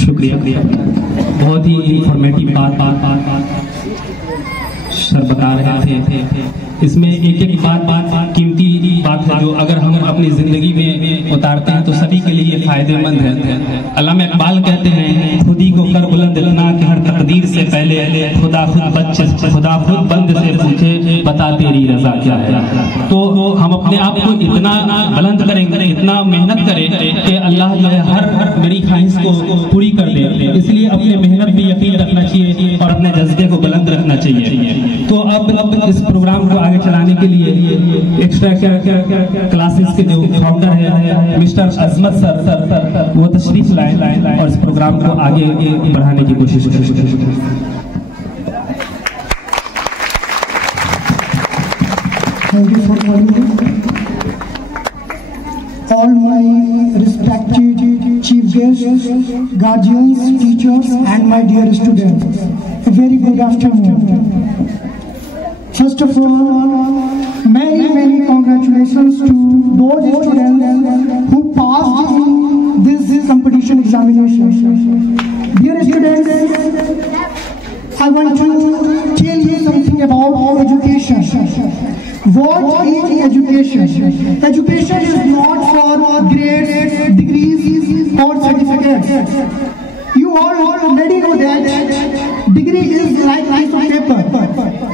शुक्रिया। बहुत ही इंफॉर्मेटिव बात सर बता रहे थे। इसमें एक एक बात कीमती बात है जो अगर हम अपनी जिंदगी में उतारते हैं तो सभी के लिए फायदेमंद है। अल्लामा इकबाल कहते हैं, खुदी को कर बुलंद इतना कि हर तकदीर से पहले खुदा खुद बंद से पूछे बता तेरी रजा क्या है। तो हम अपने आप को इतना बुलंद करेंगे, इतना मेहनत करें कि अल्लाह जो है हर मेरी ख्वाहिश को पूरी कर दे। इसलिए अपने मेहनत पे यकीन रखना चाहिए और अपने जज्बे को बुलंद रखना चाहिए। तो अब इस प्रोग्राम को आगे चलाने के लिए एक्स्ट्रा क्लासेस के जो फाउंडर है मिस्टर अजमत सर वो तशरीफ लाए और इस प्रोग्राम को आगे बढ़ाने की कोशिश करें। Thank you for coming. All my respected chief guests, guardians, teachers, and my dear students, a very good afternoon. First of all, many congratulations to those students who passed in this competition examination. Dear students, I want to tell you something about education. What is education? Education is not for grades, degrees or certificates. You all already know that degree is like piece of paper.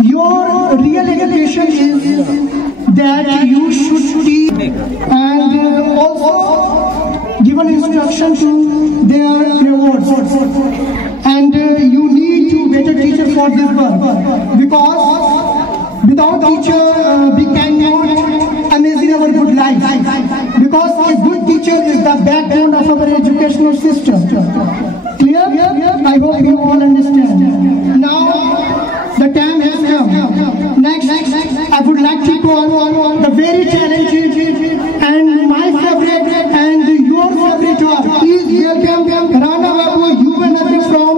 Your real education is that you should study and also given instruction to their rewards. And you need to better teacher for this work, because without teacher we cannot amazing our good life, because a good teacher is the backbone of our educational system. Clear? I hope you all understand. Now the time has come. Next, I would like to call the very talented and my favorite and your favorite one. Please welcome Rana Babu, UN from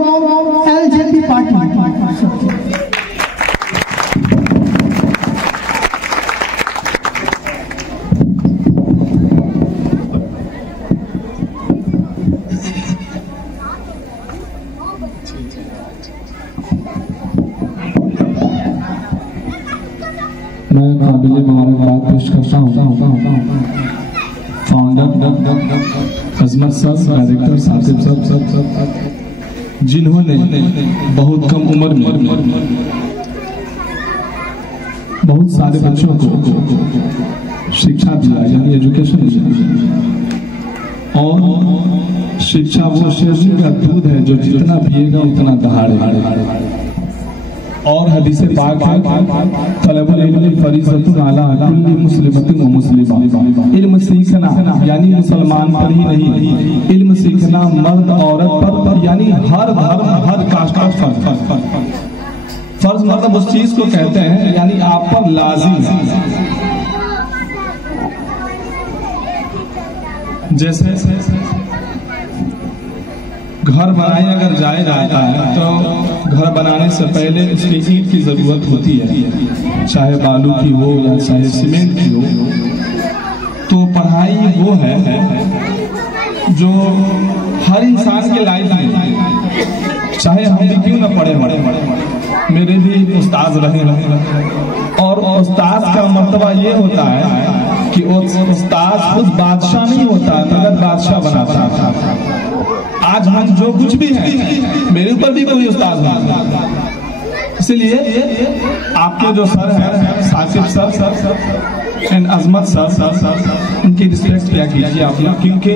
LJP Party. मैं काबिल मुबारकबाद पेश करता हूँ founder अजमत साहब, director सासिफ साहब, जिन्होंने बहुत कम उम्र में बहुत सारे बच्चों को शिक्षा दिया, यानी एजुकेशन दिया। और शिक्षा वो शरीर का दूध है जो जितना पिएगा उतना दहाड़ेगा। और हदीस पाक है, तलबुल इल्म फरीज़तुन अला कुल्ली मुस्लिमतिन व मुस्लिमा। इल्म सीखना यानी मुसलमान पर ही नहीं, इल्म सीखना मर्द औरत पर, यानी हर धर्म हर कास्ट का फर्ज मतलब उस चीज को कहते हैं यानी आप पर लाजिम है। जैसे घर बनाने अगर जाया जाता है तो घर बनाने से पहले उसकी ईंट की जरूरत होती है, चाहे बालू की हो या चाहे सीमेंट की हो। तो पढ़ाई वो है जो हर इंसान के लाइफ में, चाहे हम भी क्यों ना पढ़े, मेरे भी उस्ताद रहे, और उस्ताद का मर्तबा ये होता है कि उस्ताद खुद बादशाह नहीं होता मगर बादशाह बनाता था। आज हम जो कुछ भी है मेरे ऊपर भी कोई उस्ताद है, इसलिए आपके जो सर हैं सासिफ सर एंड अजमत सर, उनकी रिस्पेक्ट क्या कीजिए आप लोग, क्योंकि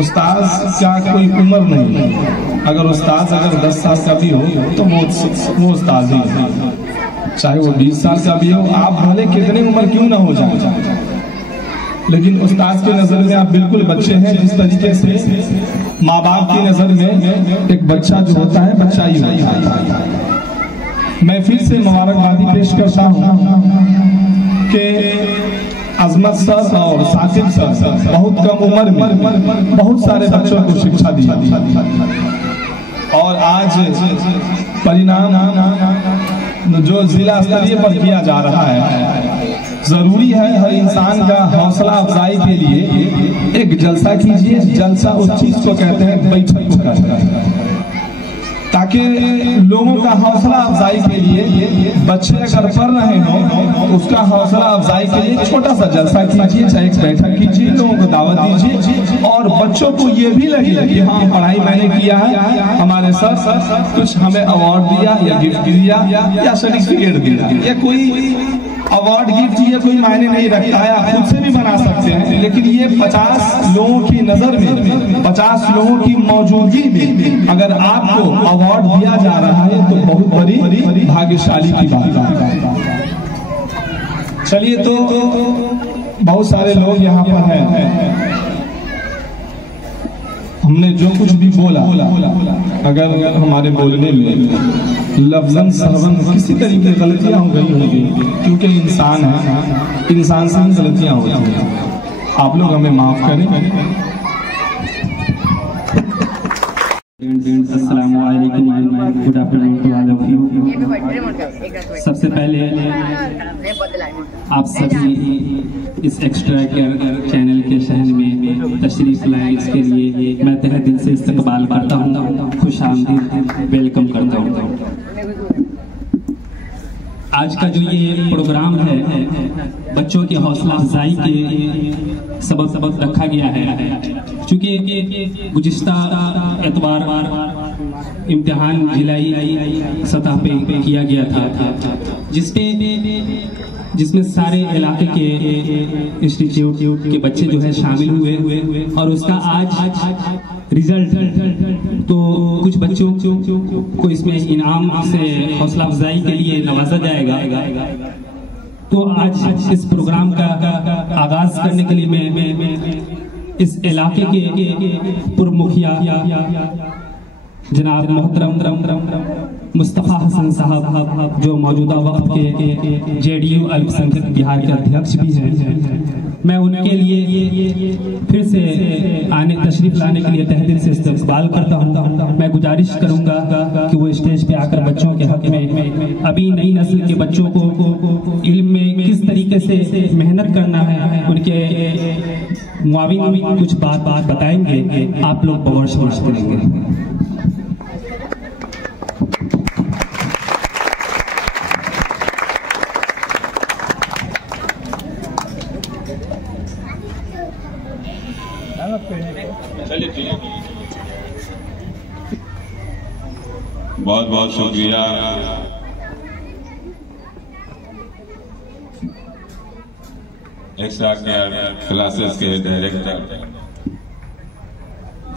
उस्ताद का कोई उम्र नहीं। अगर उस्ताद अगर 10 साल का भी हो तो वो उस्ताद ही है, चाहे वो 20 साल का भी हो। आप भले कितनी उम्र क्यों ना हो जाए, लेकिन उस्ताद की नजर में आप बिल्कुल बच्चे हैं। जिस तरीके से माँ बाप की नजर में एक बच्चा जो होता है बच्चा ही होता है। मैं फिर से मुबारकबादी पेश करता हूँ कि अजमत सर और साकिब सर बहुत कम उम्र में बहुत सारे बच्चों को शिक्षा दी, और आज परिणाम जो जिला स्तरीय पर किया जा रहा है जरूरी है हर इंसान का हौसला अफजाई के लिए एक जलसा कीजिए। जलसा उस चीज को कहते हैं, बैठक को कहते हैं, ताकि लोगों का हौसला अफजाई के लिए बच्चे अगर पढ़ रहे हो उसका हौसला अफजाई के लिए छोटा सा जलसा कीजिए, चाहे एक बैठक कीजिए, लोगों को दावत दीजिए और बच्चों को ये भी लगे कि हाँ पढ़ाई मैंने किया है, हमारे सर कुछ हमें अवार्ड दिया या गिफ्ट दिया या सर्टिफिकेट दिया। या कोई अवार्ड गिफ्ट ये कोई मायने नहीं रखता है, आप खुद से भी बना सकते हैं, लेकिन ये 50 लोगों की नजर में, 50 लोगों की मौजूदगी में अगर आपको अवार्ड दिया जा रहा है तो बहुत बड़ी भाग्यशाली की बात है। चलिए, तो बहुत सारे लोग यहाँ पर हैं, हमने जो कुछ भी बोला अगर हमारे बोलने में लफ्जन सहवन किसी तरीके की गलतियां हो गई होंगी, क्योंकि इंसान है, इंसान से ही गलतियां होती हैं, आप लोग हमें माफ करें। Good afternoon to all of you. सबसे पहले आप सभी इस एक्स्ट्रा केयर चैनल के शहर में तशरीफ लाए, इसके लिए मैं तहे दिल से इस्तकबाल करता हूँ, खुश आमदीद वेलकम करता हूँ। आज का जो ये प्रोग्राम है बच्चों की हौसला अफजाई के सबब रखा गया है, चूँकि गुज़िश्ता एतवार इम्तिहान जिलाई सतह पे किया गया था, जिसमें सारे इलाके के इंस्टीट्यूट के बच्चे जो है शामिल हुए और उसका आज रिजल्ट, तो कुछ बच्चों को इसमें इनाम से हौसला अफजाई के लिए नवाजा जाएगा। तो आज इस प्रोग्राम का आगाज करने के लिए मैं इस इलाके के पूर्व मुखिया जनाब मोहतरम मुस्तफ़ा हसन साहब, जो मौजूदा वक्त के जेडीयू अल्पसंख्यक बिहार के अध्यक्ष भी हैं, मैं उनके लिए फिर से तशरीफ लाने के लिए तहे दिल से इस्तकबाल करता हूं। मैं गुजारिश करूंगा कि वो स्टेज पे आकर बच्चों के हक में, अभी नई नस्ल के बच्चों को इल्म में किस तरीके से मेहनत करना है, उनके मुआविन कुछ बात बताएंगे, आप लोग बगौर समझ करेंगे। बहुत बहुत शुक्रिया एक्स्ट्रा केयर क्लासेस के डायरेक्टर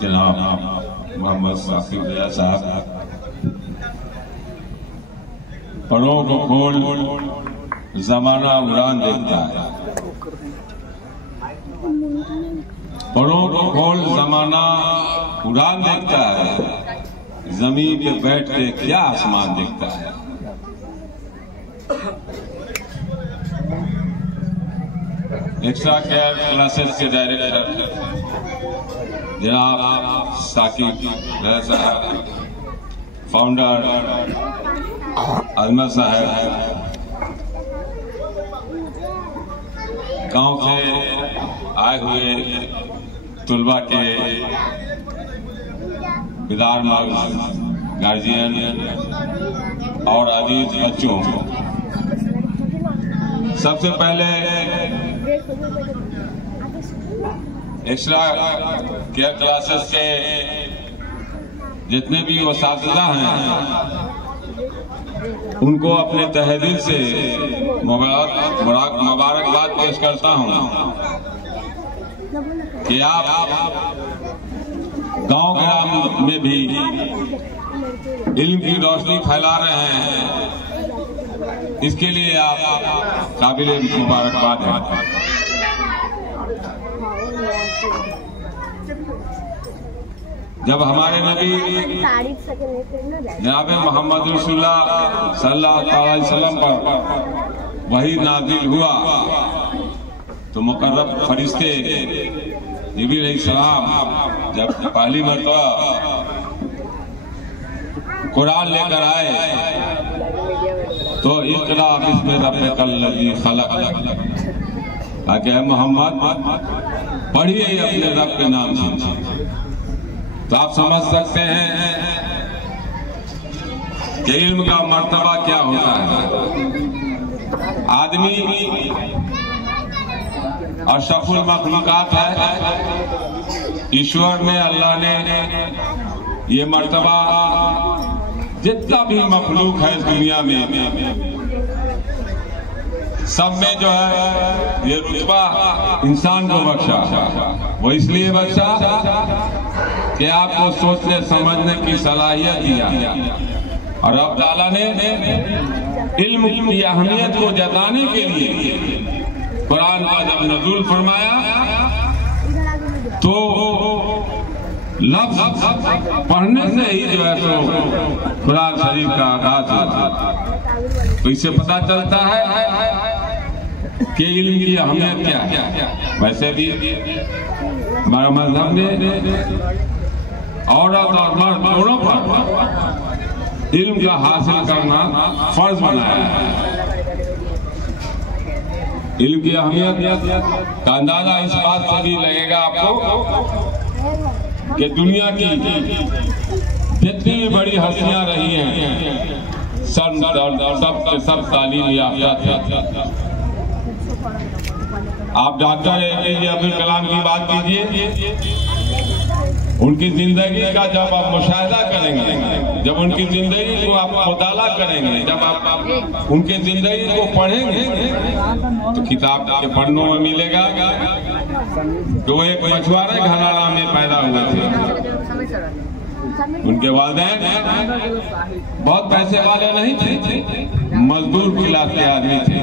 जनाब मोहम्मद साकिब रजा साहब। पढ़ो को खोल जमाना उड़ान देखता है, पढ़ो को खोल जमाना उड़ान देखता है, जमीन पे बैठ के क्या आसमान देखता है। एक्स्ट्रा केयर क्लासेस के डायरेक्टर जनाब साकिब रजा साहब, फाउंडर अजमत साहब, गांव से आए हुए तुलबा के बेदार मर्द, गार्जियन और अजीज बच्चों, सबसे पहले एक्स्ट्रा केयर क्लासेस के जितने भी उस्ताद हैं उनको अपने तहे दिल से मुबारकबाद पेश करता हूं कि आप गांव ग्राम में भी इल्म की रोशनी फैला रहे हैं, इसके लिए आप काबिल मुबारकबाद हैं। जब हमारे नबी जनाब मोहम्मद रसूलुल्लाह सल्लल्लाहु अलैहि वसल्लम पर वही नाज़िल हुआ तो मुकर्रब फरिश्ते जिब्रील अलैहिस्सलाम जब पहली मर्तबा कुरान लेकर आए तो इक़रा बिस्मि रब्बिकल लज़ी खलक़, ताकि मोहम्मद पढ़िए अपने रब के नाम से। तो आप समझ सकते हैं कि इल्म का मर्तबा क्या होता है। आदमी अशरफुल मखलूकात है, ईश्वर ने, अल्लाह ने ये मर्तबा जितना भी मखलूक है इस दुनिया में, सब में जो है ये रुतबा इंसान को बख्शा। वो इसलिए बख्शा कि आपको सोचने समझने की सलाहियत दिया। और अब ताला ने इल्म की अहमियत को जताने के लिए कुरान का जब नज़ूल फरमाया तो लफ्ज़ पढ़ने से ही जो है तो कुरान शरीफ का आगाज होता। तो इससे पता चलता है कि इल्म की अहमियत क्या है। वैसे भी हमारा मजहब ने औरत और मर्द दोनों पर इल्म का हासिल करना फर्ज बनाया है। इल्म की अहमियत का अंदाजा इस बात से भी लगेगा आपको कि दुनिया की जितनी भी बड़ी हस्तियां रही हैं सब तालीम याफ्ता थे। आप डॉक्टर APJ अब्दुल कलाम की बात कीजिए, उनकी जिंदगी का जब आप मुशाहिदा करेंगे, जब उनकी जिंदगी को आप मुताला करेंगे, जब आप उनकी जिंदगी को पढ़ेंगे तो किताब के पन्नों में मिलेगा कि वो एक मछुआरे घराना में पैदा हुए थे। उनके वालिदैन बहुत पैसे वाले नहीं थे, मजदूर क्लास के आदमी थे,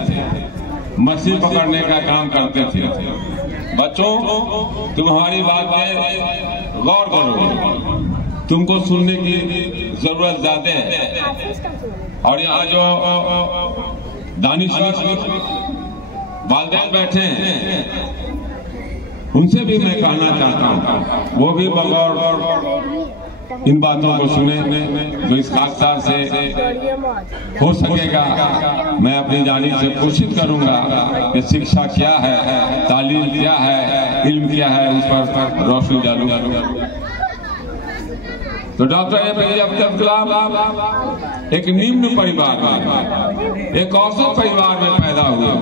मछली पकड़ने का काम करते थे। बच्चों, तुम हमारी बात पे गौर करो, तुमको सुनने की जरूरत ज्यादा है। और यहाँ जो दानिश वालिदैन बैठे हैं उनसे भी मैं कहना चाहता हूँ, वो भी बगौर इन बातों को सुने जो इस खाकसार से हो सकेगा। मैं अपनी जानिब से कोशिश करूंगा कि शिक्षा क्या है, तालीम क्या है, इल्म क्या है, उस पर रोशनी डालूंगा। तो डॉक्टर APJ अब्दुल कलाम एक निम्न परिवार में, एक औसत परिवार में पैदा हुए,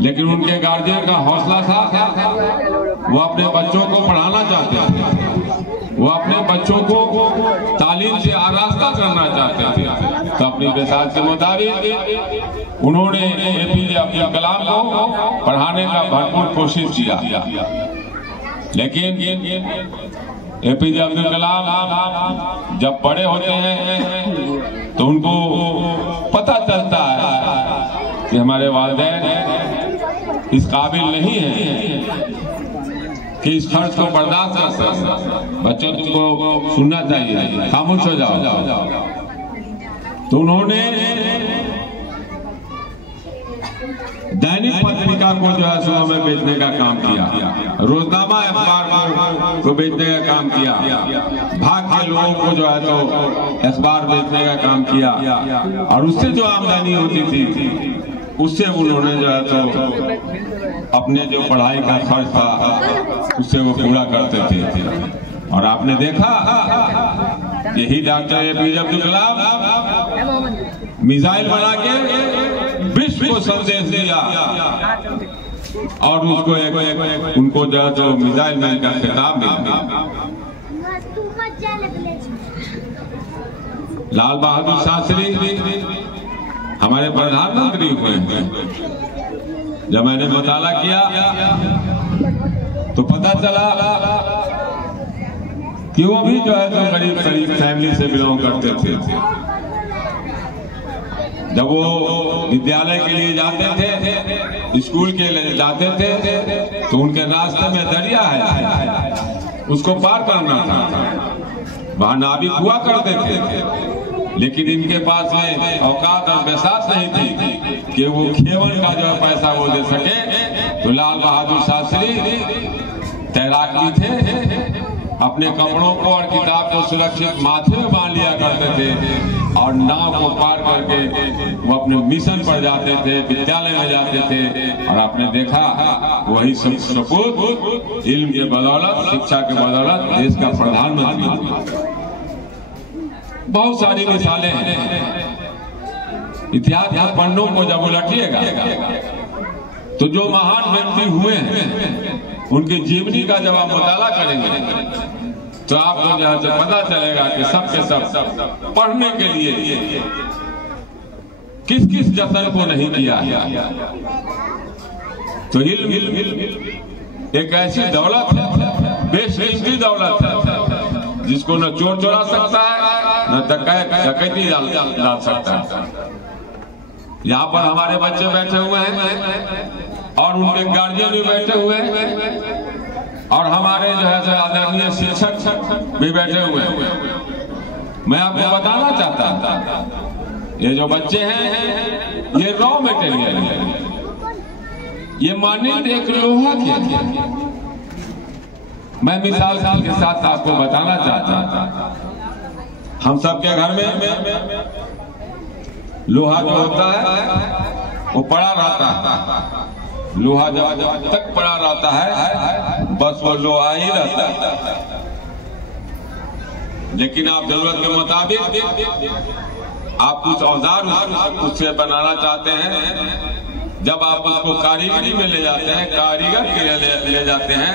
लेकिन उनके गार्जियन का हौसला था, वो अपने बच्चों को पढ़ाना चाहते थे, वो अपने बच्चों को तालीम से आरास्ता करना चाहते थे। तो अपनी विसात के मुताबिक उन्होंने APJ अब्दुल कलाम को पढ़ाने का भरपूर कोशिश किया। लेकिन APJ अब्दुल कलाम जब बड़े होते हैं तो उनको पता चलता है कि हमारे वालिदैन इस काबिल नहीं है कि इस खर्च को बर्दाश्त कर सके। बच्चों को सुनना चाहिए, खामोश हो जाओ। तो उन्होंने दैनिक पत्रिका को जो है सुबह में बेचने का काम किया, रोजनामा अखबार को बेचने का काम किया, भाग के लोगों को जो है तो अखबार बेचने का काम किया, और उससे जो आमदनी होती थी उससे उन्होंने जो है तो अपने जो पढ़ाई का खर्च था उससे वो पूरा करते थे। और आपने देखा यही doctor APJ Abdul Kalam missile बना के विश्व को संदेश दिया और उसको उनको जो मिसाइल मैन का खिताब मिला। लाल बहादुर शास्त्री हमारे प्रधानमंत्री हुए हैं। जब मैंने मुताला किया तो पता चला कि वो भी जो है तो गरीब फैमिली से बिलोंग करते थे। जब वो विद्यालय के लिए जाते थे, स्कूल के लिए जाते थे, तो उनके रास्ते में दरिया है, उसको पार करना था। वहां नाविक हुआ करते थे, लेकिन इनके पास में औकात और बसात नहीं थी कि वो खेवन का जो पैसा वो दे सके। तो लाल बहादुर शास्त्री तैराक भी थे अपने कपड़ों को और किताब को सुरक्षित माथे में बांध लिया करते थे और नाव को पार करके वो अपने मिशन पर जाते थे, विद्यालय में जाते थे। और आपने देखा वही सपूत इल्म के बदौलत, शिक्षा के बदौलत देश का प्रधानमंत्री। बहुत सारी मिसालें हैं। इतिहास के पन्नों को जब उलटिएगा तो जो महान व्यक्ति हुए हैं उनकी जीवनी का जब आप मुताला करेंगे तो आपको जहां से पता चलेगा कि सब के सब पढ़ने के लिए किस किस जतन को नहीं किया। तो इल्म एक ऐसी दौलत है, बेशकीमती दौलत है, जिसको न चोर चुरा सकता है न डकैती डाल सकता है। यहाँ पर हमारे बच्चे बैठे हुए हैं और उनके गार्जियन भी बैठे हुए हैं और हमारे जो है आदरणीय शिक्षक भी बैठे हुए हैं। मैं आपको बताना चाहता था, ये जो बच्चे हैं ये रॉ मटेरियल है, ये मानिंद एक लोहा की। मैं मिसाल के साथ आपको बताना चाहता था, हम सबके घर में लोहा जो होता है वो पड़ा रहता है। लोहा जब तक पड़ा रहता है बस वो लोहा ही रहता है। लेकिन आप जरूरत के मुताबिक आप कुछ औजार उससे बनाना चाहते हैं, जब आप उसको कारीगरी में ले जाते हैं, कारीगर के ले जाते हैं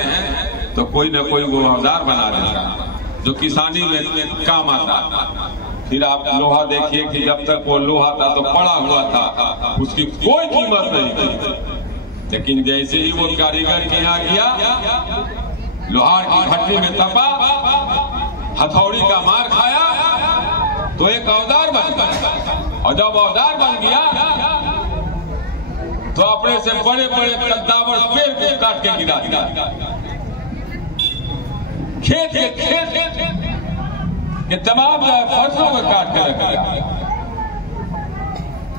तो कोई न कोई वो औजार बना देगा जो किसानी में काम आता है। फिर आप लोहा देखिए कि जब तक वो लोहा था तो पड़ा हुआ था, उसकी कोई कीमत नहीं थी। लेकिन जैसे ही वो कारीगर के यहाँ गया, लोहार की भट्टी में तपा, हथौड़ी का मार खाया तो एक औजार बन गया। और जब औजार बन गया तो अपने से बड़े बड़े कद्दावर पेड़ को काट के गिरा दिया। खेत के तमाम फसलों को काट के रख दिया।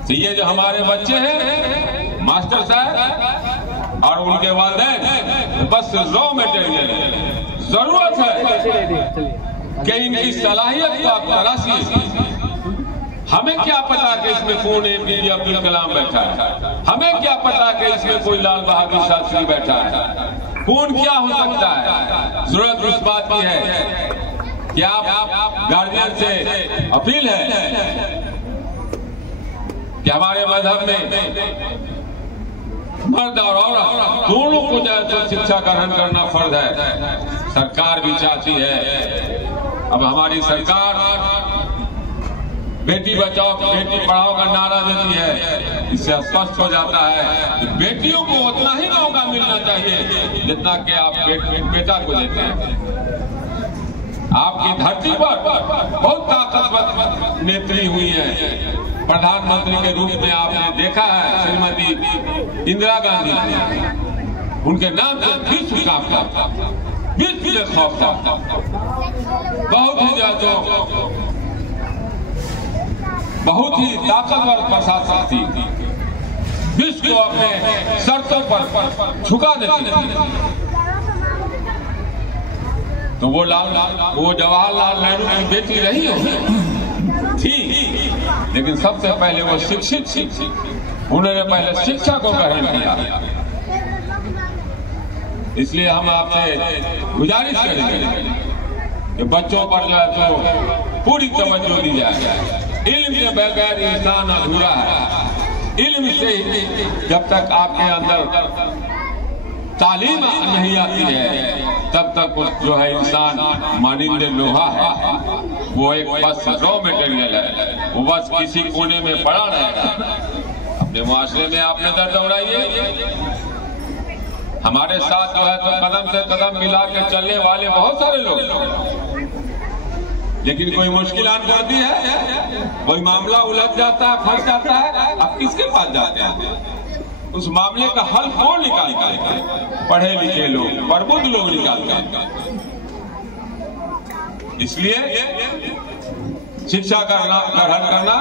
तो ये जो हमारे बच्चे हैं, मास्टर साहब और उनके वालिदैन बस रॉ मटेरियल है। जरूरत है कि इनकी सलाहियत को आप तलाशिए। हमें क्या पता कि इसमें कौन APJ अब्दुल कलाम बैठा है, हमें क्या पता कि इसमें कोई लाल बहादुर शास्त्री बैठा है, कौन क्या हो सकता है। जरूरत इस बात की है कि आप गार्जियन से अपील है कि हमारे मजहब में मर्द और औरत दोनों को जो शिक्षा ग्रहण करना फर्ज है। सरकार भी चाहती है, अब हमारी सरकार बेटी बचाओ बेटी पढ़ाओ का नारा देती है। इससे स्पष्ट हो जाता है कि बेटियों को उतना ही मौका मिलना चाहिए जितना कि आप बेटा को देते हैं। आपकी धरती पर बहुत ताकतवर नेत्री हुई है। प्रधानमंत्री के रूप में आपने देखा है श्रीमती इंदिरा गांधी, उनके नाम से विश्व कांपता था, विश्व में खौफता था। बहुत ही ताकतवर प्रशासक थी, विश्व को अपने शर्तों पर झुका देती थी। तो वो जवाहरलाल नेहरू की बेटी रही थी, लेकिन सबसे पहले वो शिक्षित थी। उन्होंने पहले शिक्षा को ग्रहण किया। इसलिए हम आपसे गुजारिश करेंगे कि बच्चों पर जो है तो पूरी तवज्जो दी जाए। इल्म के बगैर इंसान अधूरा है। इल्म से जब तक आपके अंदर तालीम नहीं आती है तब तक जो है इंसान मानिंद लोहा है। वो एक बस रॉ मटेरियल है, वो बस किसी कोने में पड़ा रहेगा। अपने मुआशरे में आप नजर दौड़ाइए, हमारे साथ जो है तो कदम से कदम मिला के चलने वाले बहुत सारे लोग, लेकिन कोई मुश्किल आन पड़ती है, कोई मामला उलझ जाता है, फंस जाता है, आप किसके पास जाते हैं? उस मामले का हल कौन निकालता है? पढ़े लिखे लोग, प्रबुद्ध लोग निकालते हैं। इसलिए शिक्षा ग्रहण करना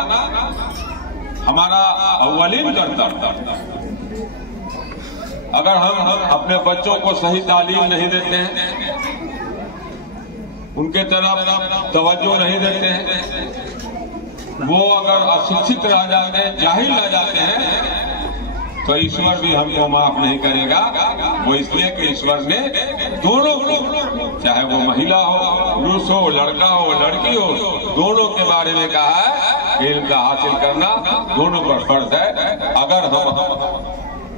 हमारा अव्वलीन कर्तव्य। अगर हम अपने बच्चों को सही तालीम नहीं देते हैं उनके तरफ तवज्जो नहीं देते हैं, वो अगर अशिक्षित रह जाते हैं, जाहिल रह जाते हैं, तो ईश्वर भी हमको माफ नहीं करेगा। वो इसलिए कि ईश्वर ने दोनों को, चाहे वो महिला हो, पुरुष हो, लड़का हो, लड़की हो, दोनों के बारे में कहा है कि इल्म का हासिल करना दोनों पर फर्ज है। अगर हम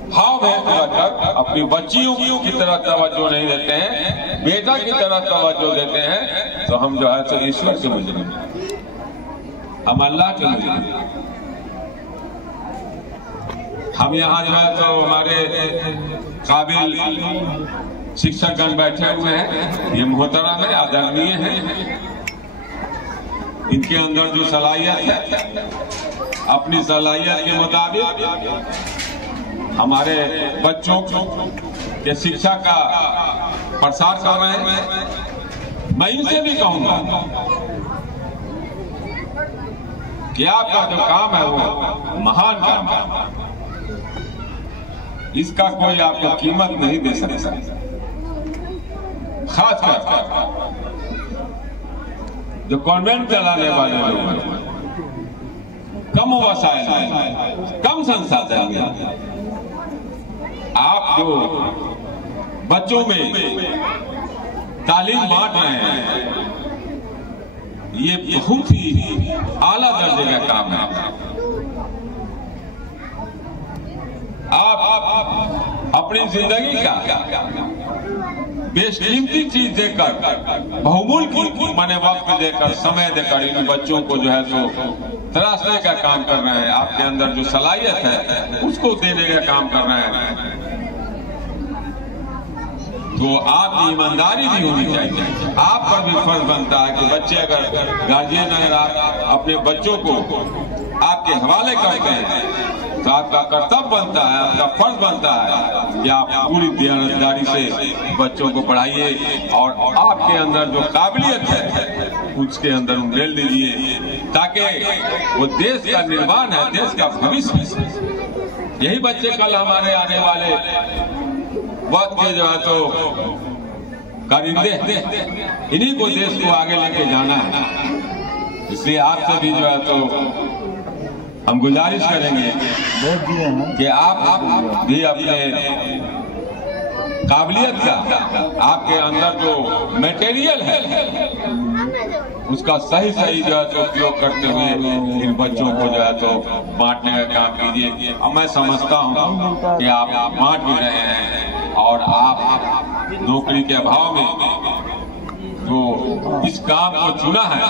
भाव भेद रखकर अपनी बच्चियों की तरह तवज्जो नहीं देते हैं, बेटा की तरह तवज्जो देते हैं, तो हम जो है तो ईश्वर के मुजरिम, हम अल्लाह के मुजरिम। हम यहाँ जो है तो हमारे काबिल शिक्षकगण बैठे हुए हैं, ये मोहतरम है, आदरणीय है, इनके अंदर जो सलाहियत है, अपनी सलाहियत के मुताबिक हमारे बच्चों के शिक्षा का प्रसार कर रहे हैं। मैं इनसे भी कहूंगा कि आपका जो काम है वो महान काम है, इसका कोई आपको कीमत नहीं दे सकता। खासकर जो कॉन्वेंट चलाने वाले लोग हैं, कम वसाइल, कम संसाधन, आप जो बच्चों में तालीम बांट रहे हैं, ये बहुत ही आला दर्जे का काम है। आप अपनी जिंदगी का बेशकीमती चीज देकर, बहुमूल्य माने वक्त देकर, समय देकर इन बच्चों को जो है तो तराशने का काम कर रहे हैं। आपके अंदर जो सलाहियत है उसको देने का काम कर रहे हैं। तो आपकी ईमानदारी भी होनी चाहिए। आप पर भी फर्ज बनता है कि बच्चे अगर गार्जियन अगर आप अपने बच्चों को आपके हवाले करते हैं, तो आपका कर्तव्य बनता है, आपका फर्ज बनता है कि आप पूरी दयानतदारी से बच्चों को पढ़ाइए और आपके अंदर जो काबिलियत है उसके अंदर उंडेल दीजिए, ताकि वो देश का निर्माण है, देश का भविष्य है। यही बच्चे कल हमारे आने वाले वक्त के जो है तो कारिंदे, इन्हीं को देश को आगे लेके जाना है। इसलिए आपसे भी जो है तो हम गुजारिश करेंगे कि आप भी अपने काबिलियत का, आपके अंदर जो मटेरियल है उसका सही जो है तो उपयोग करते हुए इन बच्चों को जो है तो बांटने का काम कीजिए। और मैं समझता हूँ कि आप बांट भी रहे हैं, और आप नौकरी के अभाव में जो इस काम को चुना है,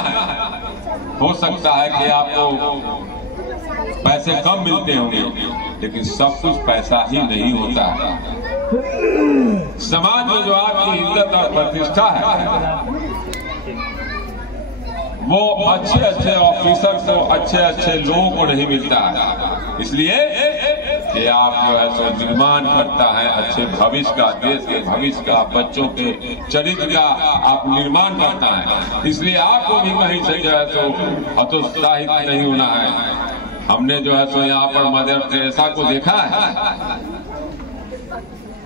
हो सकता है कि आपको पैसे कम मिलते होंगे, लेकिन सब कुछ पैसा ही नहीं होता है। समाज में जो आपकी इज्जत और प्रतिष्ठा है वो अच्छे अच्छे ऑफिसर को, अच्छे अच्छे लोगों को नहीं मिलता है। इसलिए कि आप जो है सो निर्माण करता है अच्छे भविष्य का, देश के भविष्य का, बच्चों के चरित्र का आप निर्माण करता है। इसलिए आपको भी कहीं से जो है सो हतोत्साहित नहीं होना है। हमने जो है सो यहाँ पर मदर टेरेसा को देखा है,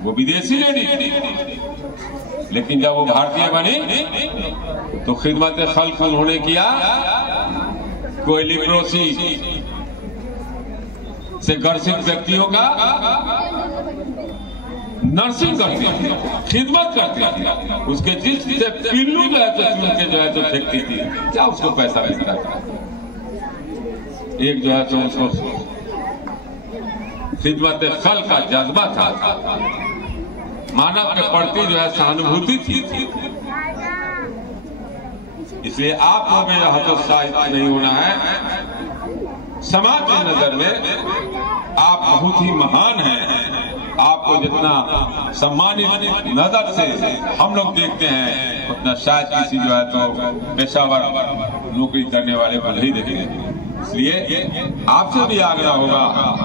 वो विदेशी लेडी, लेकिन जब वो भारतीय बनी तो खिदमत खल्क उन्होंने किया। कोई लिप्रोसी से ग्रसित व्यक्तियों का नर्सिंग करती थी, खिदमत करती थी, उसके जिस्म से पिल्लू जो है तो चुन के जो है तो फेंकती थी, क्या उसको पैसा मिलता था? एक जो है तो उसको खिदमत खल्क का जज्बा था, मानव के प्रति जो है सहानुभूति थी। इसलिए आपको में हतोत्साहित नहीं होना है। समाज की नजर में आप बहुत ही महान हैं। आपको जितना सम्मानित नजर से हम लोग देखते हैं, उतना शायद किसी जो है तो पेशावर नौकरी करने वाले को नहीं देखेंगे। इसलिए आपसे भी आग्रह होगा,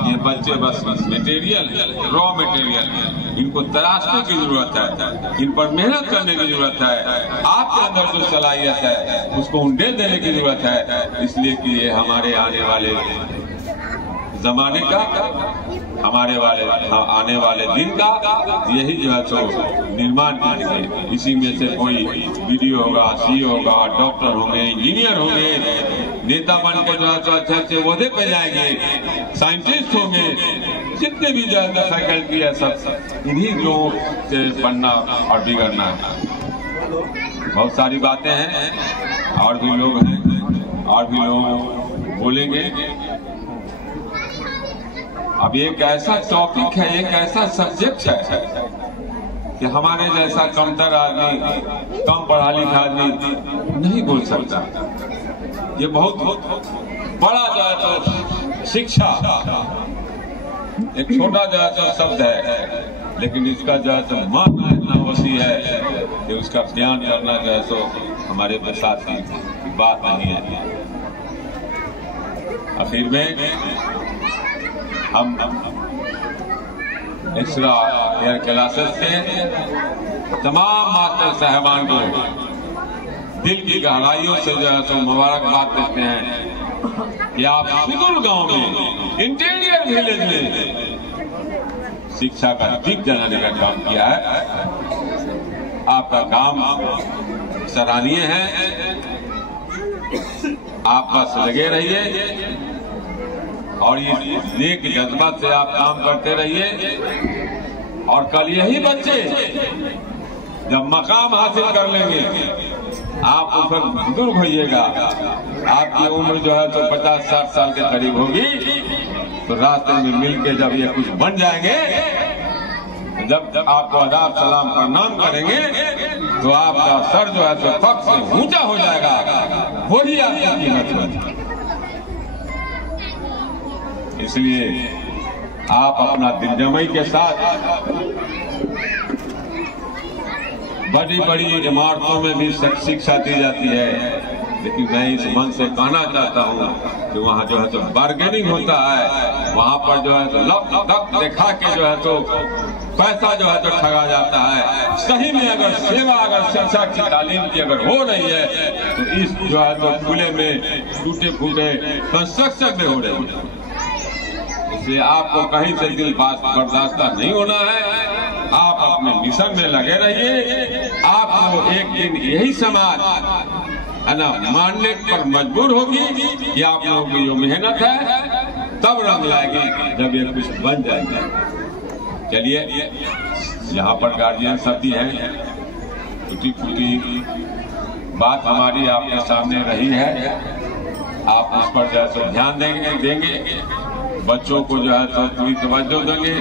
ये बच्चे बस मटेरियल है, रॉ मटेरियल है, इनको तराशने की जरूरत है, इन पर मेहनत करने की जरूरत है। आपके अंदर जो सलाहियत है उसको उंडेल देने की जरूरत है, इसलिए कि ये हमारे आने वाले जमाने का, हमारे वाले आने वाले दिन का यही जो है तो निर्माण करेंगे। इसी में से कोई बीडीओ होगा, सीईओ होगा, डॉक्टर होंगे, इंजीनियर होंगे, नेता बन के जो है तो अच्छे अच्छे ओहदे पे जाएंगे, साइंटिस्ट होंगे, जितने भी जो है फैकल्टी है सब इन्हीं लोगों से बनना और बिगड़ना है। बहुत सारी बातें हैं, और भी लोग हैं, और भी लोग बोलेंगे। अब एक ऐसा टॉपिक है, एक ऐसा सब्जेक्ट है कि हमारे जैसा कमतर आदमी, कम पढ़ा लिखा आदमी नहीं बोल सकता। ये बहुत बड़ा जो है तो शिक्षा, एक छोटा जो है तो शब्द है, लेकिन इसका जो है तो माना इतना वसी है कि उसका ज्ञान करना जो है तो हमारे साथ की बात नहीं है। आखिर में हम एक्स्ट्रा एयर क्लासेस के तमाम मास्टर साहबान को दिल की गहराइयों से जो है तो मुबारकबाद देते हैं कि आप सुदूर गांव में, इंटीरियर विलेज में शिक्षा का दीप जलाने का काम किया है। आपका काम सराहनीय है, आप बस लगे रहिए और ये नेक जज्बा से आप काम करते रहिए। और कल यही बच्चे जब मकाम हासिल कर लेंगे, आप उस वक्त बुजुर्ग होइएगा, आपकी उम्र जो है तो 50-60 साल के करीब होगी, तो रास्ते में मिलके जब ये कुछ बन जाएंगे, जब आपको आदाब सलाम प्रणाम करेंगे, तो आपका सर जो है तो फक से ऊंचा हो जाएगा, वही आपकी कीमत होगी। इसलिए आप अपना दिलजमई के साथ बड़ी बड़ी इमारतों में भी शिक्षा दी जाती है, लेकिन मैं इस मन से कहना चाहता हूँ कि वहाँ जो है तो बार्गेनिंग होता है, वहाँ पर जो है तो लक दिखा के जो है तो पैसा जो है तो ठगा जाता है। सही में अगर सेवा, अगर शिक्षा की तालीम की अगर हो रही है, तो इस जो है तो खुले में टूटे फूटे कंस्ट्रक्शन में हो रही है। इसलिए आपको कहीं से दिल बात बर्दाश्त नहीं होना है। आप अपने मिशन में लगे रहिए। आपको एक दिन यही समाज है ना मानने पर मजबूर होगी कि आप लोगों की जो मेहनत है तब रंग लाएगी जब ये कुछ बन जाएगा। चलिए, यहाँ पर गार्जियन सब भी हैं, टूटी फूटी बात हमारी आपके सामने रही है, आप उस पर जो है तो ध्यान देंगे, बच्चों को जो है तो पूरी तवज्जो देंगे,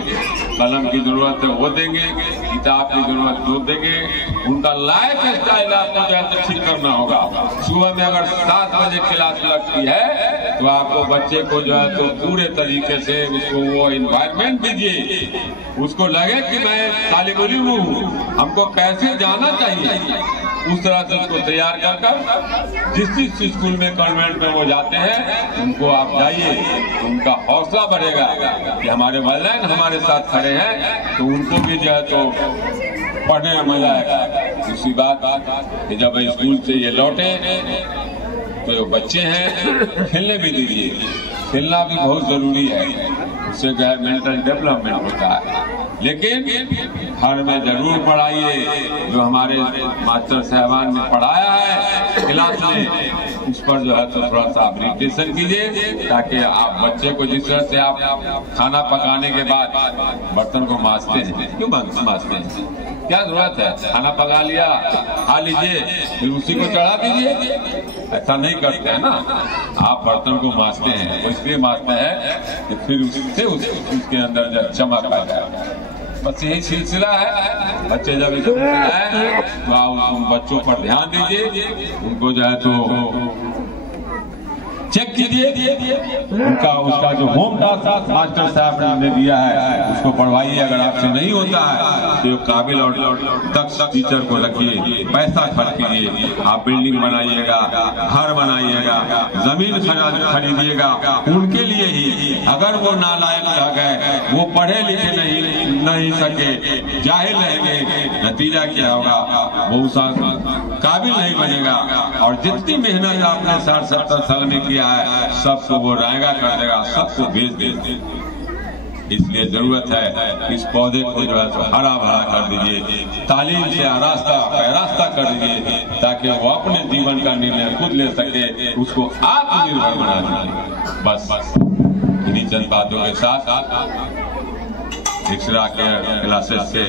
कलम की जरूरत है वो देंगे, किताब की जरूरत वो देंगे, उनका लाइफ स्टाइल आपको जो है तो ठीक करना होगा। सुबह में अगर 7 बजे क्लास लगती है तो आपको बच्चे को जो है तो पूरे तरीके से उसको वो एनवायरमेंट दीजिए, उसको लगे कि मैं तालिब इल्म हूँ, हमको कैसे जाना चाहिए, उस तरह से उसको तैयार कर जिस स्कूल में कॉन्वेंट में वो जाते हैं उनको आप जाइए, उनका हौसला बढ़ेगा कि हमारे वालिदैन हमारे साथ खड़े हैं, तो उनको भी जो है तो पढ़ने में मजा आएगा। दूसरी बात कि जब स्कूल से ये लौटे तो बच्चे हैं खेलने भी दीजिए, खेलना भी बहुत जरूरी है, उससे जो है मेंटल डेवलपमेंट होता है। लेकिन घर में जरूर पढ़ाइए, जो हमारे मास्टर साहबान ने पढ़ाया है क्लास में उस पर जो है तो थोड़ा सा आप रिविजन कीजिए, ताकि आप बच्चे को जिस तरह से आप खाना पकाने के बाद बर्तन को मांजते हैं, क्यों मांजते हैं, क्या जरूरत है, खाना पका लिया खा लीजिए फिर उसी को चढ़ा दीजिए, ऐसा नहीं करते हैं ना, आप बर्तन को मांजते हैं, वो इसलिए मांजते हैं कि फिर उससे उसके अंदर जो चमक आ जाए। बस यही सिलसिला है। बच्चे जब इधर आए तो आप उन बच्चों पर ध्यान दीजिए, उनको जो है तो चेक कीजिए, उनका उसका जो होम टास्क मास्टर साहब ने दिया है उसको पढ़वाइए। अगर आपसे नहीं होता है तो काबिल और दक्ष टीचर को रखिए, पैसा खर्च कीजिए, आप बिल्डिंग बनाइएगा, घर बनाइएगा, जमीन खरीदिएगा उनके लिए ही। अगर वो नालायक रह गए, वो पढ़े लिखे नहीं सके, जाहिल रहेंगे, नतीजा क्या होगा, वो काबिल नहीं बनेगा। और जितनी मेहनत आपने 60-70 साल में किया किया है सबको वो रायगा कर देगा, सबको भेज देगा। इसलिए जरूरत है कि इस पौधे को जो है तो हरा भरा कर दीजिए, तालीम से रास्ता कर दीजिए, ताकि वो अपने जीवन का निर्णय खुद ले सके, उसको आत्मनिर्भर बना दीजिए। बस इन्हीं चंद बातों के साथ इक्सरा केयर क्लासेस से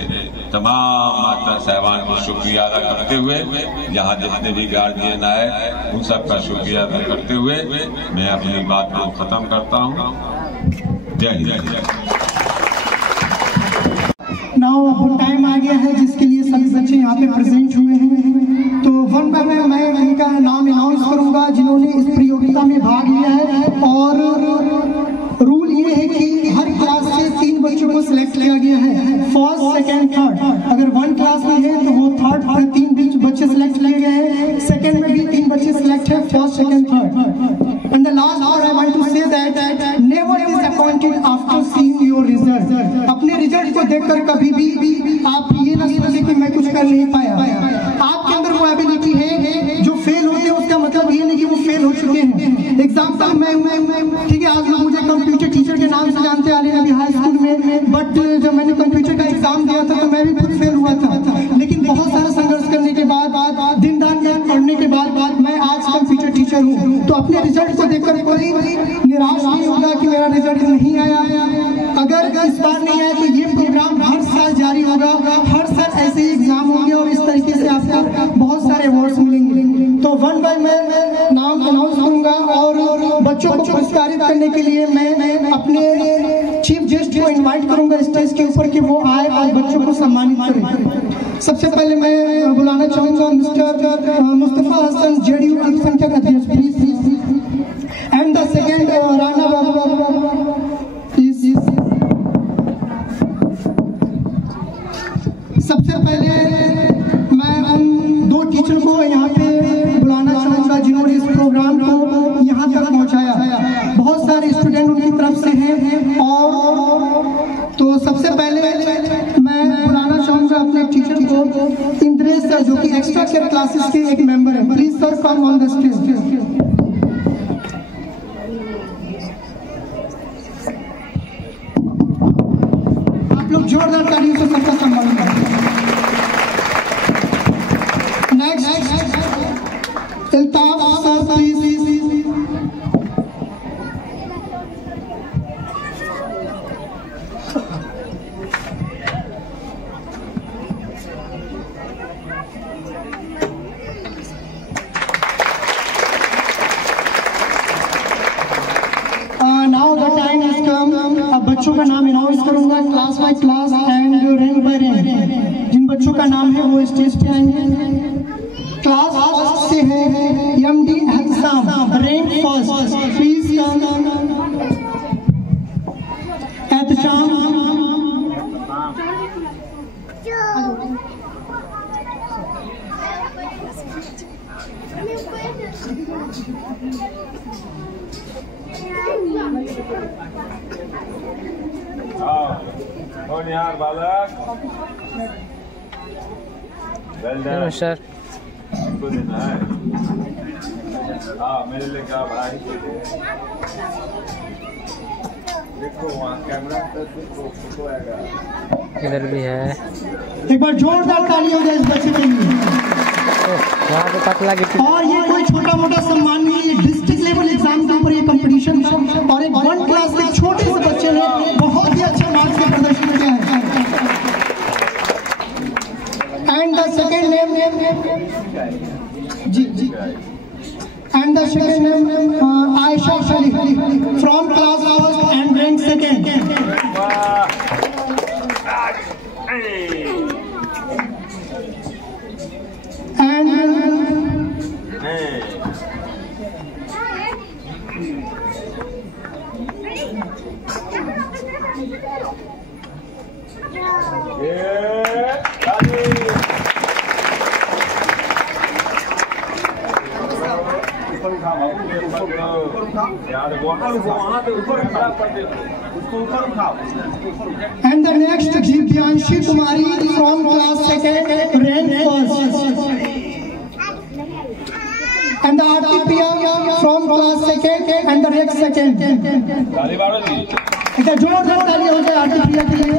तमाम माता साहबान को शुक्रिया अदा करते हुए, यहाँ जितने भी गार्जियन आए उन सबका शुक्रिया अदा करते हुए मैं अपनी बात को खत्म करता हूँ। जय हिंद। नाउ अब टाइम आ गया है जिसके लिए सभी बच्चे यहाँ पे प्रेजेंट हुए हैं, तो वन बाय वन मैं इनका नाम अनाउंस करूंगा जिन्होंने इस प्रतियोगिता में भाग लिया है। और रूल ये है कि हर क्लास से 3 बच्चों को सिलेक्ट किया गया है, फर्स्ट सेकंड थर्ड। अगर 1 क्लास में है तो वो थर्ड और 3 बच्चे सिलेक्ट किए गए हैं, सेकंड में भी 3 बच्चे सिलेक्ट है, first second third. And the last part I want to say that never disappointed after seeing your result. अपने रिजल्ट को देखकर कभी भी आप ये ना सोचे कि मैं कुछ कर नहीं पाया। आपके अंदर वो एबिलिटी है, जो फेल होते हैं उसका मतलब ये नहीं कि वो फेल हो चुके हैं। एग्जाम्पल मैं ठीक है, आज लोग मुझे कंप्यूटर टीचर के नाम से जानते आ रहे हैं अभी हाई स्कूल में, बट जब मैंने कंप्यूटर का एग्जाम दिया था तो मैं भी खुद फेल हुआ था, लेकिन बहुत सारा संघर्ष करने के बाद दिन रात पढ़ने के बाद मैं आज कंप्यूटर टीचर हूँ। तो अपने रिजल्ट को देखकर कोई निराश नहीं होगा कि मेरा रिजल्ट नहीं आया। अगर इस बार नहीं आया तो ये प्रोग्राम हर साल जारी होगा, हर साल ऐसे ही एग्जाम होंगे और इस तरीके से आपको बहुत सारे अवार्ड्स मिलेंगे। तो वन बाय मैं नाम अनाउंस करूंगा और बच्चों को पुरस्कारित करने के लिए मैं अपने चीफ गेस्ट को इनवाइट करूंगा स्टेज के ऊपर कि वो आए और बच्चों को सम्मानित करें। सबसे पहले मैं बुलाना चाहूंगा मिस्टर मुस्तफा हसन, जेडीयू अल्पसंख्यक अध्यक्ष please, and the second Rana Babu. सबसे पहले मैं उन 2 टीचर को यहाँ पे बुलाना चाहूंगा जिन्होंने इस प्रोग्राम को यहाँ तक पहुँचाया। बहुत सारे स्टूडेंट उनकी तरफ से हैं, और तो सबसे पहले मैं बुलाना चाहूंगा अपने टीचर को इंद्रेश सर, जो कि एक्स्ट्रा केयर क्लासेस के एक मेंबर है। Please sir come on the stage. आप लोग जोरदार तालियों से सबका सम्मान करें। Next Iltaf sir please. Now the time is come. अब बच्चों का नाम अनाउंस करूंगा class by class and rank by rank. जिन बच्चों का नाम है वो स्टेज पे आएंगे। क्लास फर्स्ट से है MD Ehsam, rank first, please come. Ehtasham, कौन यार बालक सर को देना है। हाँ मेरे लिए क्या भाई, देखो वहाँ कैमरा फोटो आएगा, इधर भी है। एक बार जोरदार ताली हो जाए इस बच्चे के लिए। वहाँ पे पतला गिट्टी। और ये कोई छोटा मोटा सम्मान नहीं है, डिस्ट्रिक्ट लेवल एग्जाम के ऊपर ये कंपटीशन था और एक 1 क्लास के छोटे से बच्चे ने बहुत ही अच्छे मार्क्स का प्रदर्शन किया है। एंड द सेकंड नेम जी and the second name Ayesha Sharif from class first and rank second. And the next Divyanshi Kumari from class second, rank first. And the Arti Priya from class second, and the rank second. एक जोरदार ताली हो जाए आरती प्रिया के लिए।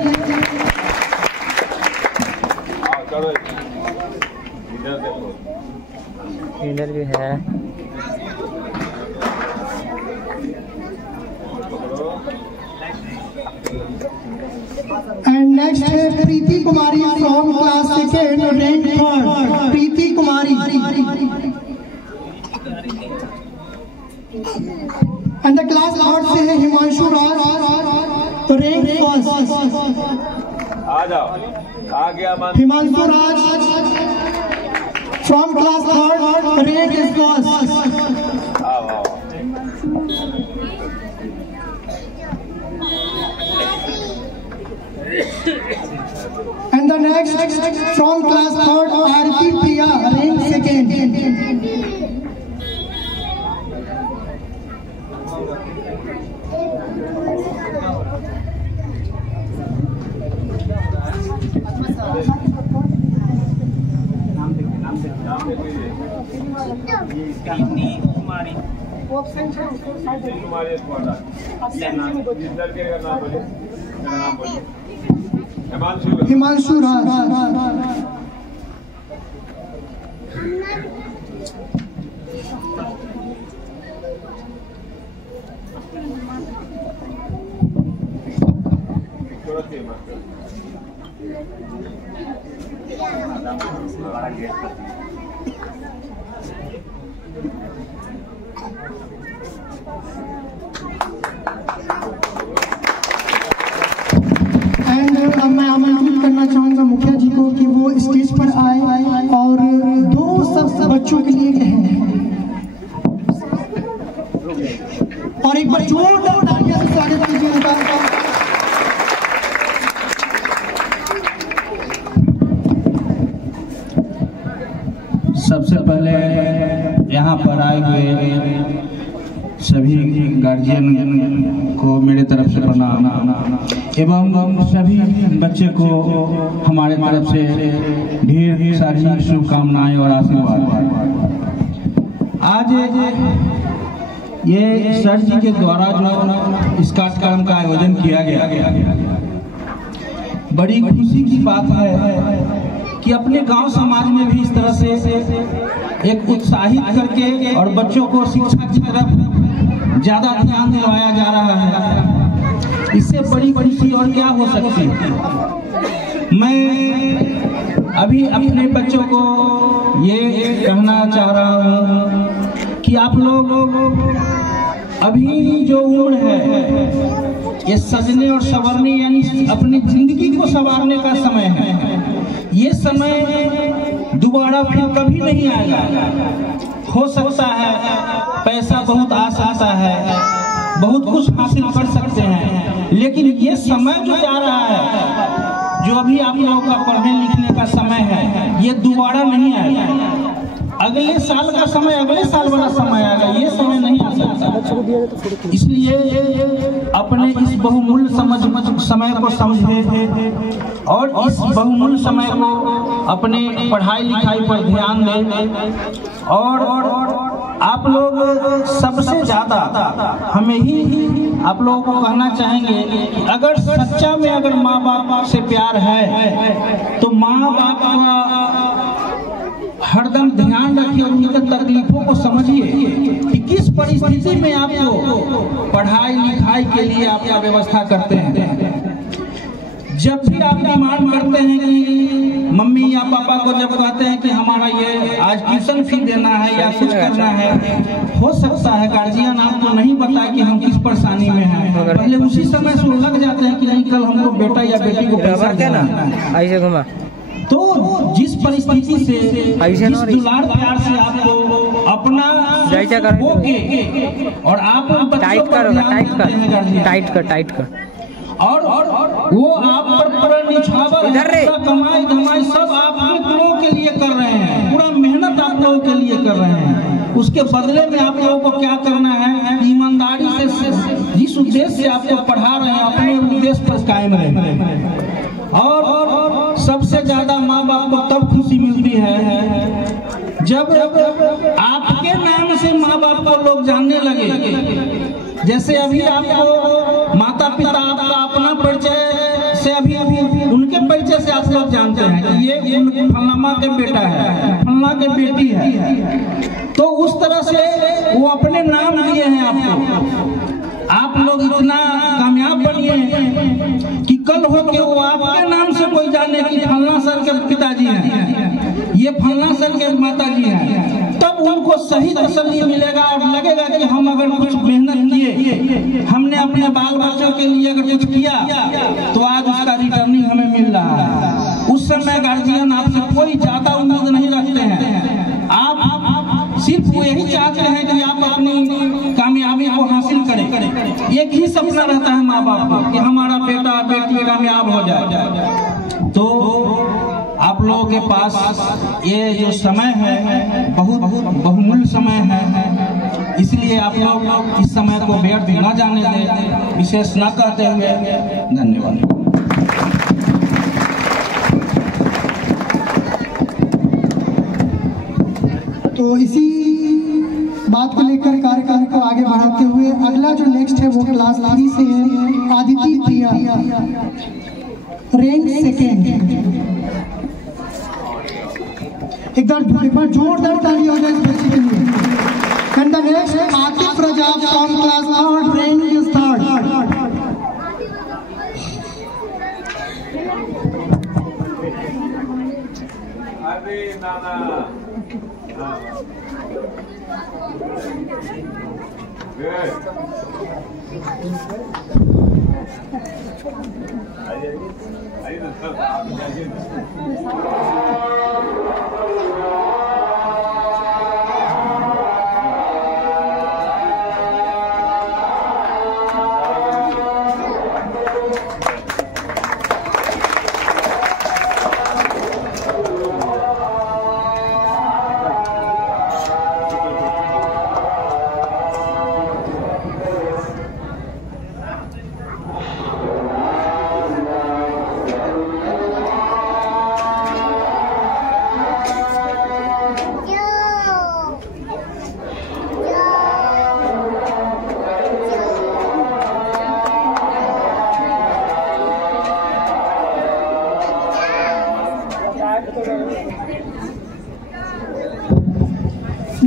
इधर भी है। And next है प्रीति कुमारी from class second rank third. Preeti Kumari. And the class third से है हिमांशु राज rank first. आ जाओ, आ गया हिमांशु राज from class third rank is first. And the next from class third Aarti Priya rank second. Himanshu राज। मैं आमंत्रित करना चाहूंगा मुखिया जी को कि वो स्टेज पर आए और दो सब बच्चों के लिए कहें और एक बार जोरदार तालियों से स्वागत कीजिए उनका। सबसे पहले यहाँ पर आए हुए सभी गार्जियन को मेरे तरफ से प्रणाम एवं सभी बच्चे को हमारे तरफ से ढेर सारी शुभकामनाएं और आशीर्वाद। आज ये सर जी के द्वारा जो इस कार्यक्रम का आयोजन किया गया, बड़ी खुशी की बात है कि अपने गांव समाज में भी इस तरह से एक उत्साहित करके और बच्चों को शिक्षा की तरफ ज्यादा ध्यान दिलवाया जा रहा है। इससे बड़ी खुशी और क्या हो सकती है। मैं अभी अपने बच्चों को ये कहना चाह रहा हूँ कि आप लोग अभी जो उम्र है ये सजने और संवरने यानी अपनी जिंदगी को संवारने का समय है। ये समय दोबारा फिर कभी नहीं आएगा। हो सकता है पैसा बहुत आ सकता है, बहुत कुछ हासिल कर सकते हैं, लेकिन ये समय जो जा रहा है, जो अभी आप लोगों का पढ़ने लिखने का समय है, ये दोबारा नहीं आएगा। अगले साल का समय अगले साल वाला समय आएगा, ये समय नहीं आ सकता। इसलिए अपने इस बहुमूल्य समय को समझे और इस बहुमूल्य समय को अपने पढ़ाई लिखाई पर ध्यान दें। और आप लोग सबसे ज्यादा हमें ही आप लोगों को कहना चाहेंगे कि अगर सच्चा में अगर माँ बाप से प्यार है तो माँ बाप का हरदम ध्यान रखिए और उनके तकलीफों को समझिए कि किस परिस्थिति में आपको पढ़ाई लिखाई के लिए आपका व्यवस्था करते हैं। जब भी आप डिमांड करते हैं कि मम्मी या पापा को जब कहते हैं कि हमारा ये आज ट्यूशन फी देना है या कुछ करना है, हो सकता है गार्जियन आपको नहीं बताए कि हम किस परेशानी में हैं। पहले उसी समय से लग जाते हैं कि नहीं कल हमको बेटा या बेटी को पैसा देना है। तो जिस परिस्थिति से जिस दुलार प्यार से आपको अपना होके और आप टाइट कर और वो आप पर निछावर कमाई धमाई सब आप लोगों के लिए कर रहे हैं, पूरा मेहनत आप लोगों के लिए कर रहे हैं। उसके बदले में आप लोगों को क्या करना है, ईमानदारी से जिस उद्देश्य से आपको पढ़ा रहे हैं अपने उद्देश्य पर कायम रहें। और सबसे ज्यादा माँ बाप को तब खुशी मिलती है जब आपके नाम से माँ बाप को लोग जानने लगे जैसे अभी आपको माता पिता आपका अपना परिचय से अभी उनके परिचय से आप लोग जानते हैं कि ये फलाना के बेटा है, फलाना के बेटी है, तो उस तरह से वो अपने नाम दिए हैं आपको। आप लोग इतना कामयाब बनिए कि कल हो के वो आपके नाम से कोई जाने कि फलाना सर के पिताजी हैं, ये फलाना सर के माताजी हैं, तब उनको सही तसल्ली मिलेगा और लगेगा कि हम अगर कुछ मेहनत किए, हमने अपने बाल बच्चों के लिए अगर कुछ किया तो आज उसका रिटर्निंग हमें मिल रहा है। उस समय गार्जियन आपसे कोई ज्यादा उम्मीद नहीं रखते हैं, आप सिर्फ यही चाहते हैं कि आप अपनी कामयाबी को हासिल करें। एक ही सपना रहता है माँ बाप का कि हमारा बेटा बेटी कामयाब हो जाए। तो आप लोगों के पास ये जो समय है बहुत बहुमूल्य समय है, इसलिए आप लोग इस समय को व्यर्थ न जाने दें, विशेष न कहते हुए धन्यवाद। तो इसी बात को लेकर कार्यक्रम को आगे बढ़ाते हुए अगला जो नेक्स्ट है वो क्लास 3 से है आदिति प्रिया, रैंक सेकेंड। एक बार जोरदार ताली हो जाए इस बच्चे के लिए। And the next Atif Raza from class 3rd, rank is 3rd।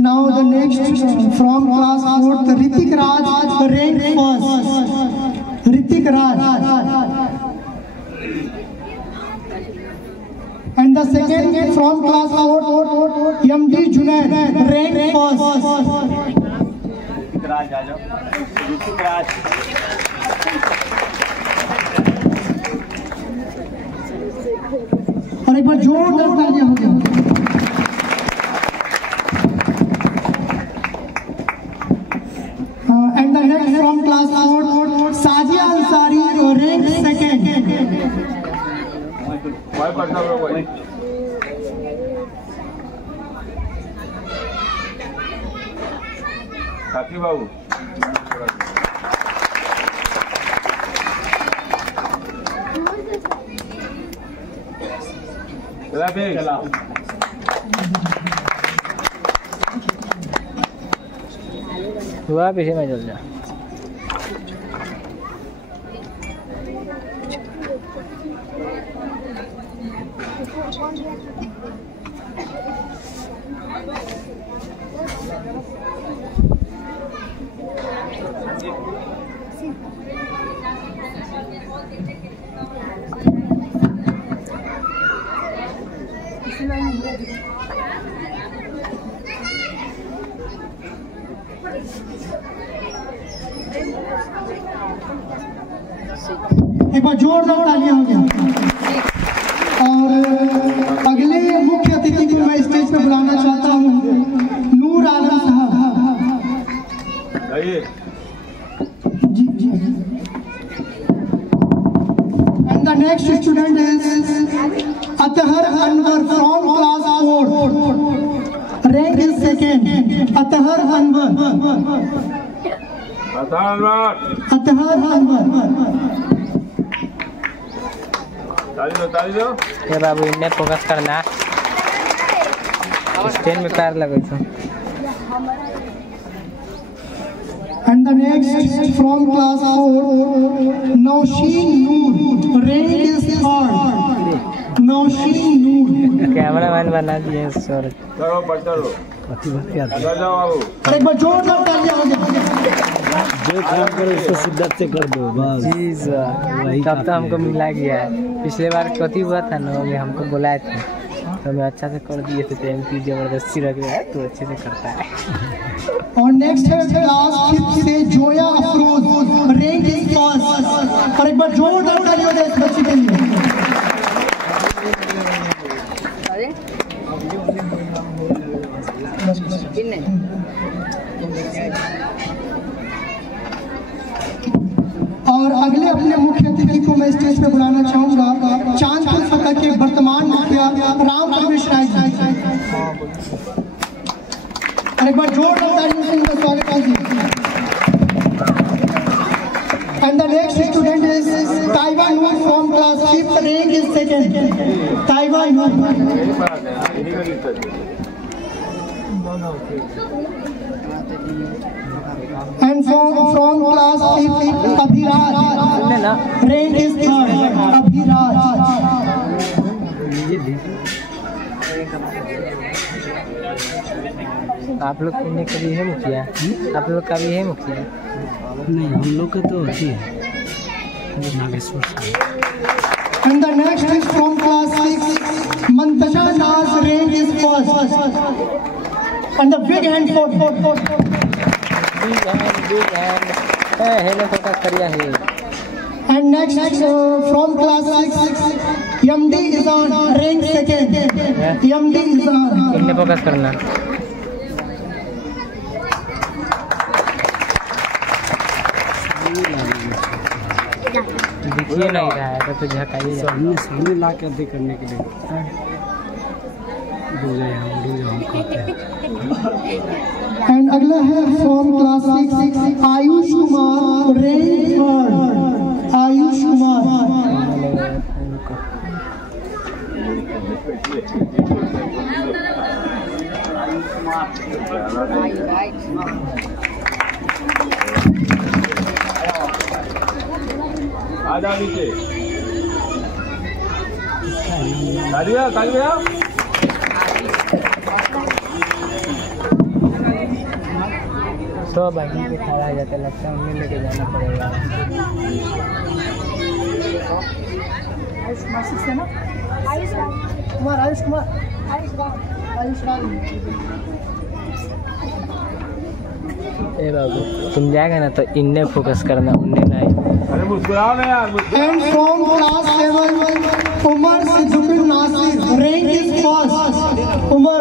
Now the next from class 4th, Ritik Raj, rank 1st. Ritik Raj. And the second from class 4th, MD Junaid, rank 1st. Ritik Raj आ जाओ। Ritik Raj। और एक बार जोरदार तालियां हो जाए। And the next from class 4, Sajia Ansari, rank 2nd. साथी बाबू चला हुआ पीछे में चल जा। एक बार जोरदार तालियां हो गया। और अगले मुख्य अतिथि को मैं स्टेज पे बुलाना चाहता हूँ, नूर आलम साहब। जी जी। And the next student is Athar Anwar from class 4, rank is 2nd. Athar Anwar. Athar Anwar. ये बाबू इन्हें फोकस करना, स्टैंड में पैर लगे छो। And the next from class 4, Nausheen Noor, rank is 3rd. Nausheen Noor. Cameraman बना दिए सर। चलो चलो एक बार जोरदार तालियां हो जाए। जो काम करो उसको शिद्दत से कर दो बस। जी सर, तब तो हमको मिला गया है। पिछले बार कथी हुआ था ना, में हमको बुलाए थे तो मैं अच्छा से कर दिए थे, तो एमपी जबरदस्ती रख दिया तो अच्छे से करता है। और नेक्स्ट है क्लास 5 से Zoya Afroz, rank is 1st। और एक बार जोरदार तालियां हो जाए इस बच्ची के लिए। और अगले अपने मुख्य अतिथि को मैं स्टेज पे बुलाना चाहूंगा, चांदपुर फतह के वर्तमान मुखिया राम प्रवेश राय जी। एक बार जोरदार तालियों से उनका स्वागत कीजिए। And the next student is Taiwa Noor from class 5th, rank is 2nd. Taiwa Noor. And from class 5th, Abhiraj, rank is 3rd. Abhiraj. आप लोग कितने का भी है मुखिया? आप लोग का भी है मुखिया? नहीं, हम लोग का तो होती है नागेश्वर से। And the next is from class 6, Mantasha Naz, rank is 1st. And the big hand for big hand. Hello focus करिया है। And next from class 6, MD Izan, rank 2nd. MD Izan. कितने फोकस करना? दिखिए नहीं रहा है तो झकाइए। सामने ला के अभी करने के लिए हम कहते हैं। And अगला है from class 6, Ayush Kumar, rank 3rd. Ayush Kumar. आजा नीचे। तालियां तालियां। तो भाई पे खड़ा हो जाता, लगता है उन्हें लेके जाना पड़ेगा। आयुष कुमार। ए बाबू तुम जाएगा ना तो इन्हें फोकस करना, उन्हें नहीं। अरे मुस्कुराओ ना यार। And from class 7, Umar Siddiqui Nasir, rank is 1st. Umar.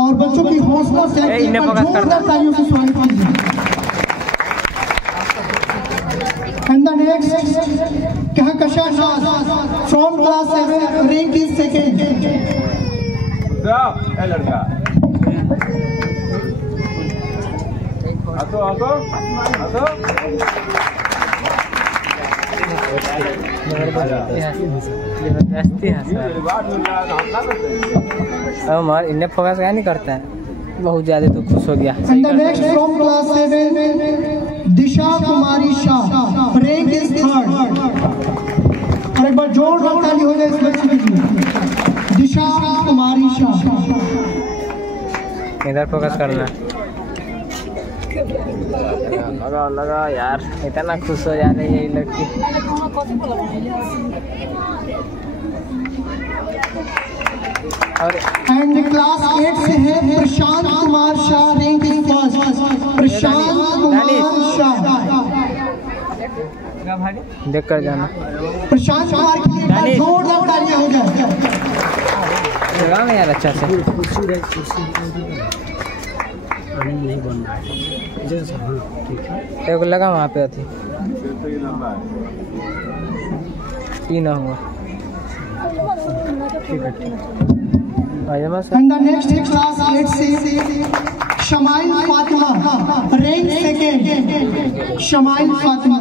और बच्चों की हौसला से जोरदार तालियों से स्वागत कीजिए। And the next, Kahkashan Naz, from class 7, rank is 2nd. ए लड़का हंसो हंसो हंसो। जबरदस्ती है सर। उमर इन्हें फोकस क्या नहीं करता है, बहुत ज्यादा तो खुश हो गया। And the next from class 7, Disha Kumari Shah, rank is 3rd. और एक बार जोरदार ताली हो जाए इस बच्ची के लिए। दिशा कुमारी शाह। इधर फोकस करना। लगा यार, इतना खुश हो जा रही है ये लड़की। और एंड क्लास 8 से है Prashant Kumar Shah, rank is 1st. Prashant Kumar Shah, देख कर जाना। प्रशांत कुमार के लिए जोरदार तालियां हो जाए। लगा ना यार अच्छा से। नहीं बन रहा है जैसा। हाँ ठीक है, एक लगा वहाँ पे थी तीन हुआ। ठीक है। And the next class 8 से smile Fatima, rank 2nd. Smile Fatima.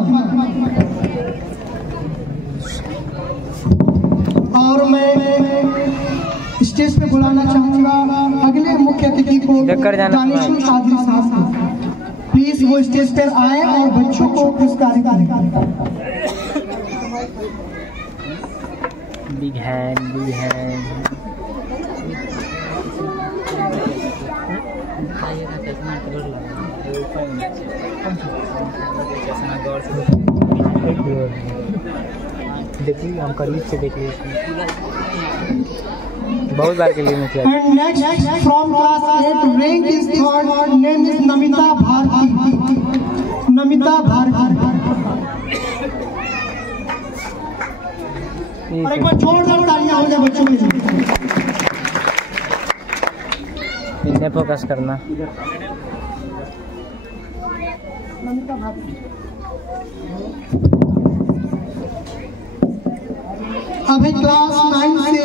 बुलाना चाहूंगा अगले मुख्य अतिथि को दानिशुल कादरी साहब को। प्लीज वो स्टेज पर आए और बच्चों को पुरस्कार करें। Big hand big hand. देखिए हम करीब से देख लीजिए, बहुत बार के लिए मैं किया। And next from class 8 rank is third, name is Namita Bharti. Namita Bharti. और एक बार जोरदार तालियां हो जाए बच्चों के लिए। इन्हें फोकस करना। नमिता भारती। अभी क्लास 9 से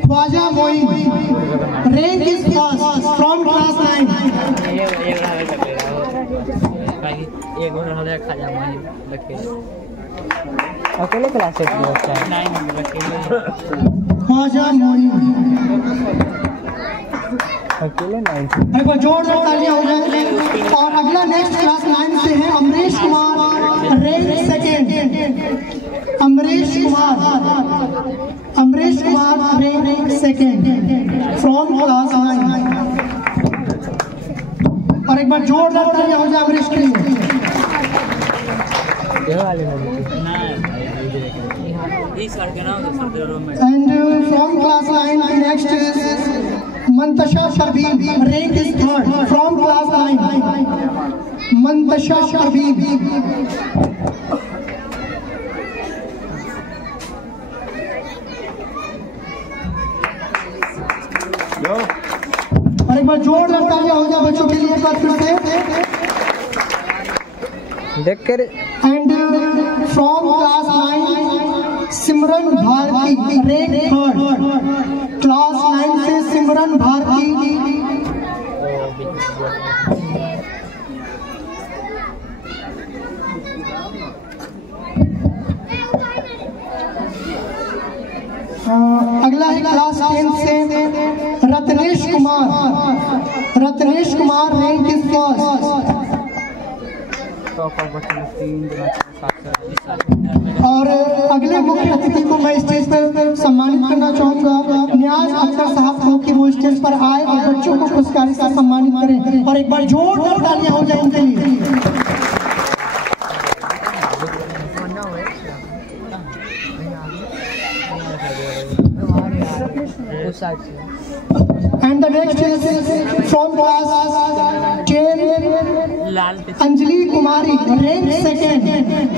Khwaja Moin rank is first from class 9। एक और हले ख्वाजा मोइन लगे अकेले क्लास 8 में बच्चा है 9 में अकेले ख्वाजा मोइन अकेले 9। एक बार जोरदार तालियां हो जाए। और अगला नेक्स्ट क्लास 9 से है Amrish Kumar rank second. Amrish Kumar rank second from class 9। और एक बार जोरदार तालियां हो जाए अमरीश के लिए। And from class 9 next is Mantasha Sharbeen rank is third from class 9। Mantasha Sharbeen. और एक बार जोरदार तालियां हो जाए बच्चों के लिए एक बार फिर से देख कर। And from class 9 Simran Bharti rank third. Class 9 से सिमरन भारती। अगला है क्लास 10 से Ratnesh Kumar rank is first. और अगले मुख्य अतिथि को मैं स्टेज पर सम्मानित करना चाहूंगा नियाज अख्तर साहब को कि वो स्टेज पर आए और बच्चों को पुरस्कार से सम्मानित करें। और एक बार जोरदार तालियां हो जाए उनके लिए। And the next is from class 10 Anjali Kumari rank second.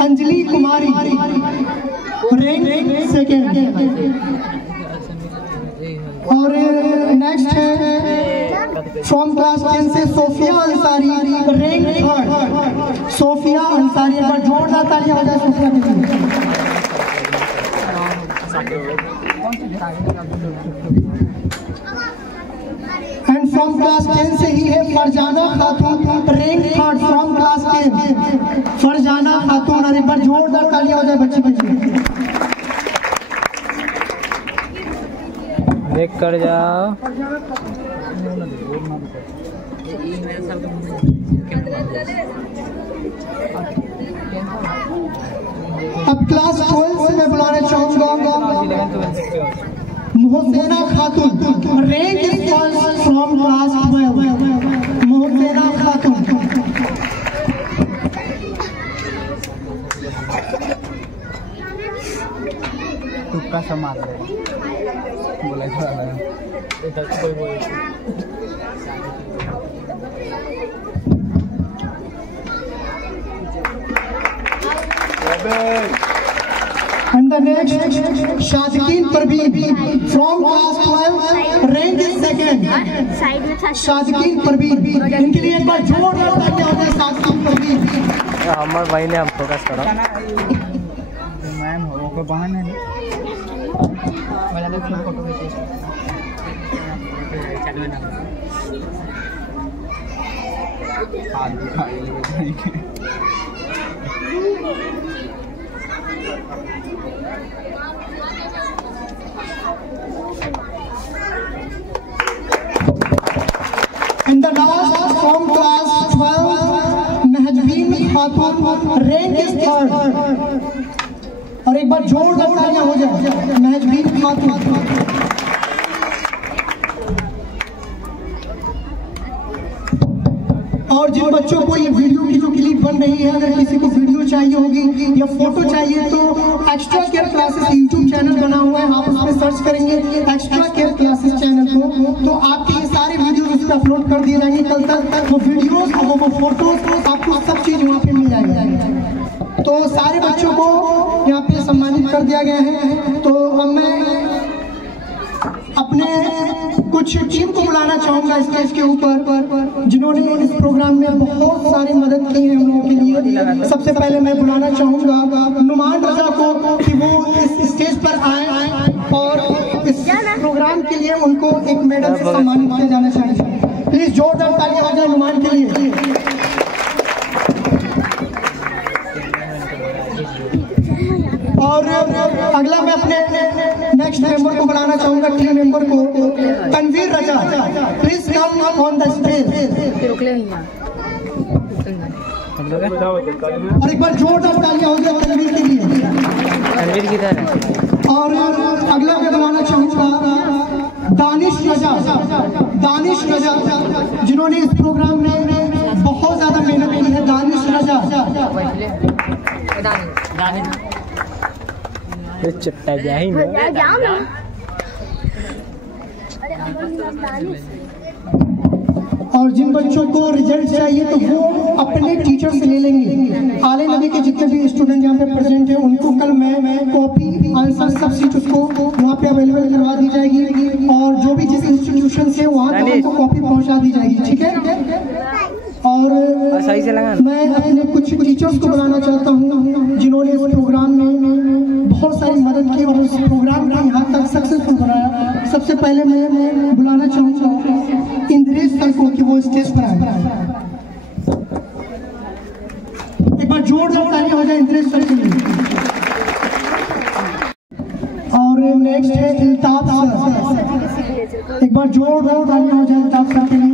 Anjali Kumari rank second. और नेक्स्ट है फ्रॉम क्लास 10 से Sophia Ansari rank third. Sophia Ansari. एक बार जोरदार तालियां हो जाए सोफिया के लिए। एंड फ्रॉम क्लास 10 से ही है फरजाना खातून rank third from class 10। Farzana खातून। और एक बार जोरदार तालियां हो जाए बच्चे के लिए। देख कर जाओ। अब क्लास 12 से मैं बुलाना चाहूंगा मोहसेना खातून rank is first from class 12। मोहसेना खातून। तुक्का समार बोला कोई बोले। And the next शादकीन Parveen from class 12 rank is second। शादकीन Parveen. इनके लिए एक बार जोरदार तालियां हो जाए शादकीन परवीन। हमारे भाई ने हम फोकस करो। मैम हो को बहन है वाला तो फोटो खींचे चलो ना हाथ दिखाई रैंक इज 3rd। और एक बार जोरदार तालियां हो जाए महजबीन खातून। और जिन बच्चों को ये वीडियो की जो क्लिप बन रही है, अगर किसी को वीडियो चाहिए होगी या फोटो चाहिए तो extra care classes YouTube channel बना हुआ है, आप उसमें सर्च करेंगे एक्स्ट्रा केयर क्लासेस चैनल को, तो आपके ये सारे वीडियो उस पर अपलोड कर दिए जाएंगे। कल तक वो वीडियोस और वो फोटोज आपको सब चीज वहाँ पे मिल जाएगी। तो सारे बच्चों को यहाँ पे सम्मानित कर दिया गया है। तो अब मैं अपने कुछ टीम को बुलाना चाहूंगा स्टेज के ऊपर, जिन्होंने इस प्रोग्राम में बहुत सारी मदद की है हम लोगों के लिए। सबसे पहले मैं बुलाना चाहूंगा नुमान रजा को कि वो इस स्टेज पर आए और इस प्रोग्राम के लिए उनको एक मेडल से सम्मानित किया जाना चाहिए। प्लीज जोरदार तालियां हो जाए नुमान के लिए। और अगला मैं अपने नेक्स्ट मेंबर को बुलाना चाहूंगा, टीम मेंबर को, Tanveer Raza. Please come on the stage. और एक बार जोरदार तालियां हो जाए तनवीर के लिए। तनवीर किधर है? और अगला मैं बुलाना चाहूंगा दानिश रजा। दानिश रजा जिन्होंने इस प्रोग्राम में बहुत ज्यादा मेहनत की है। दानिश रजा चुट्टा जाएंगे। और जिन बच्चों को रिजल्ट चाहिए तो वो अपने टीचर से ले लेंगे। आले नबी के जितने भी स्टूडेंट यहाँ पे प्रेजेंट हैं उनको कल मैं कॉपी आंसर सब चीज उसको वहाँ पे अवेलेबल करवा दी जाएगी। और जो भी जिस इंस्टीट्यूशन से वहाँ तक उनको कॉपी पहुँचा दी जाएगी, ठीक है। और मैं अपने कुछ टीचर्स को बुलाना चाहता हूँ जिन्होंने इस प्रोग्राम में बहुत सारी मदद की और इस प्रोग्राम को यहाँ तक सक्सेसफुल बनाया। सबसे पहले मैं बुलाना चाहूँगा इंद्रेश सर को कि वो स्टेज पर आए। एक बार जोरदार तालियां हो जाए इंद्रेश सर के लिए। और नेक्स्ट है इल्ताफ सर। एक बार जोरदार तालियां हो जाए इल्ताफ सर के लिए।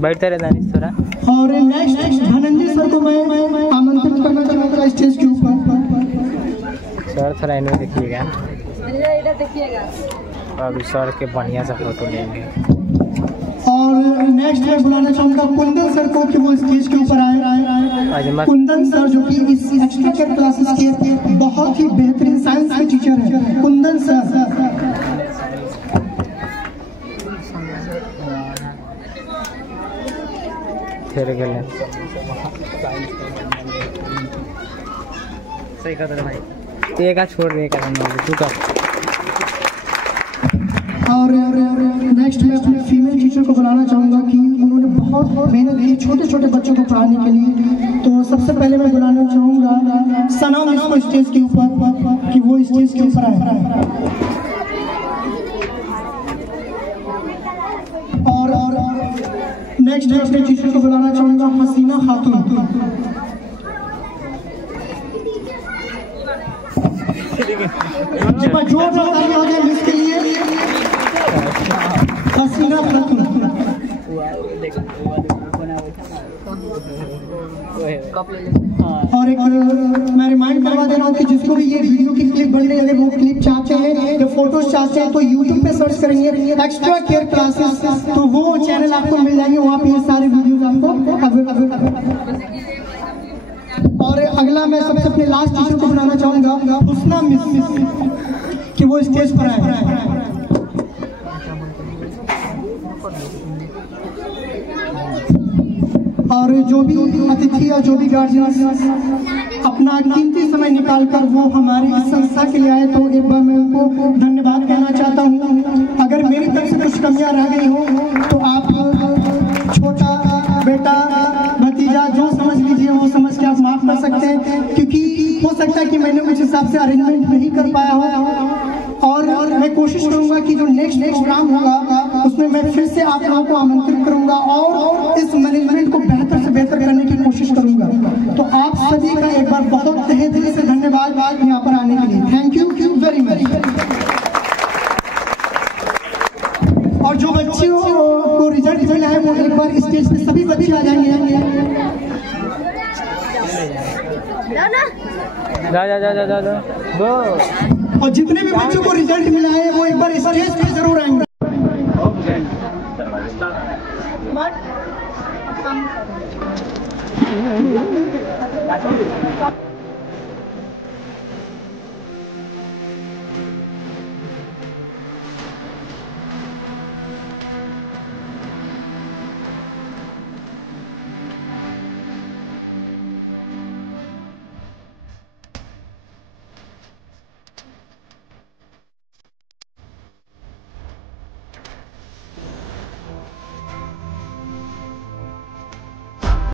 बैठते रहे दानिश थोड़ा। और नेक्स्ट धनंजय सर को मैं आमंत्रित करना चाहूँगा स्टेज के ऊपर। सर थोड़ा इन्हें देखिएगा, अभी सर के बढ़िया से फोटो लेंगे। और नेक्स्ट मैं बुलाना चाहूँगा कुंदन सर को कि वो स्टेज के ऊपर आए। कुंदन सर जो कि इस एक्स्ट्रा केयर क्लासेस के बहुत ही बेहतरीन साइंस के टीचर हैं। कुंदन सर सही कर भाई, एक छोड़ दे तू कर। और नेक्स्ट मैं अपने फीमेल टीचर को बुलाना चाहूँगा कि उन्होंने बहुत मेहनत की छोटे छोटे बच्चों को पढ़ाने के लिए। तो सबसे पहले मैं बुलाना चाहूँगा सनम इसको स्टेज के ऊपर कि वो स्टेज के ऊपर आए। और नेक्स्ट अपने टीचर को बुलाना चाहूँगा हसीना खातून। जोरदार तालियां हो जाए इसके लिए हसीना खातून। और एक मैं रिमाइंड करवा दे रहा हूँ कि जिसको भी ये वीडियो की क्लिप बन रही है, अगर वो क्लिप चाहते हैं या फोटोज चाहते हैं तो यूट्यूब पे सर्च करेंगे एक्स्ट्रा केयर क्लासेस, तो वो चैनल आपको मिल जाएंगे, वहाँ पे ये सारे वीडियोज आपको। और अगला मैं सबसे अपने लास्ट टीचर को बुलाना चाहूँगा हुस्ना मिस कि वो स्टेज पर आए। और जो भी अतिथि या जो भी गार्जियन अपना कीमती समय निकालकर वो हमारी इस संस्था के लिए आए, तो एक बार मैं उनको धन्यवाद कहना चाहता हूँ। अगर मेरी तरफ से कुछ कमियां रह गई हो तो आप छोटा बेटा भतीजा जो समझ लीजिए वो समझ के आप माफ कर सकते हैं, क्योंकि हो सकता है कि मैंने उस हिसाब से अरेंजमेंट नहीं कर पाया हो। और मैं कोशिश करूंगा कि जो नेक्स्ट प्रोग्राम होगा उसमें मैं फिर से आप लोगों को आमंत्रित करूंगा और इस मैनेजमेंट को बेहतर से बेहतर करने की कोशिश करूंगा। तो आप सभी का एक बार बहुत तहे दिल से धन्यवाद यहाँ पर आने के लिए। Thank you very much. और जो बच्चे एक बार स्टेज पे सभी बच्चे आ जाएंगे। और जितने भी बच्चों को रिजल्ट मिला है वो एक बार स्टेज पे जरूर आएंगे।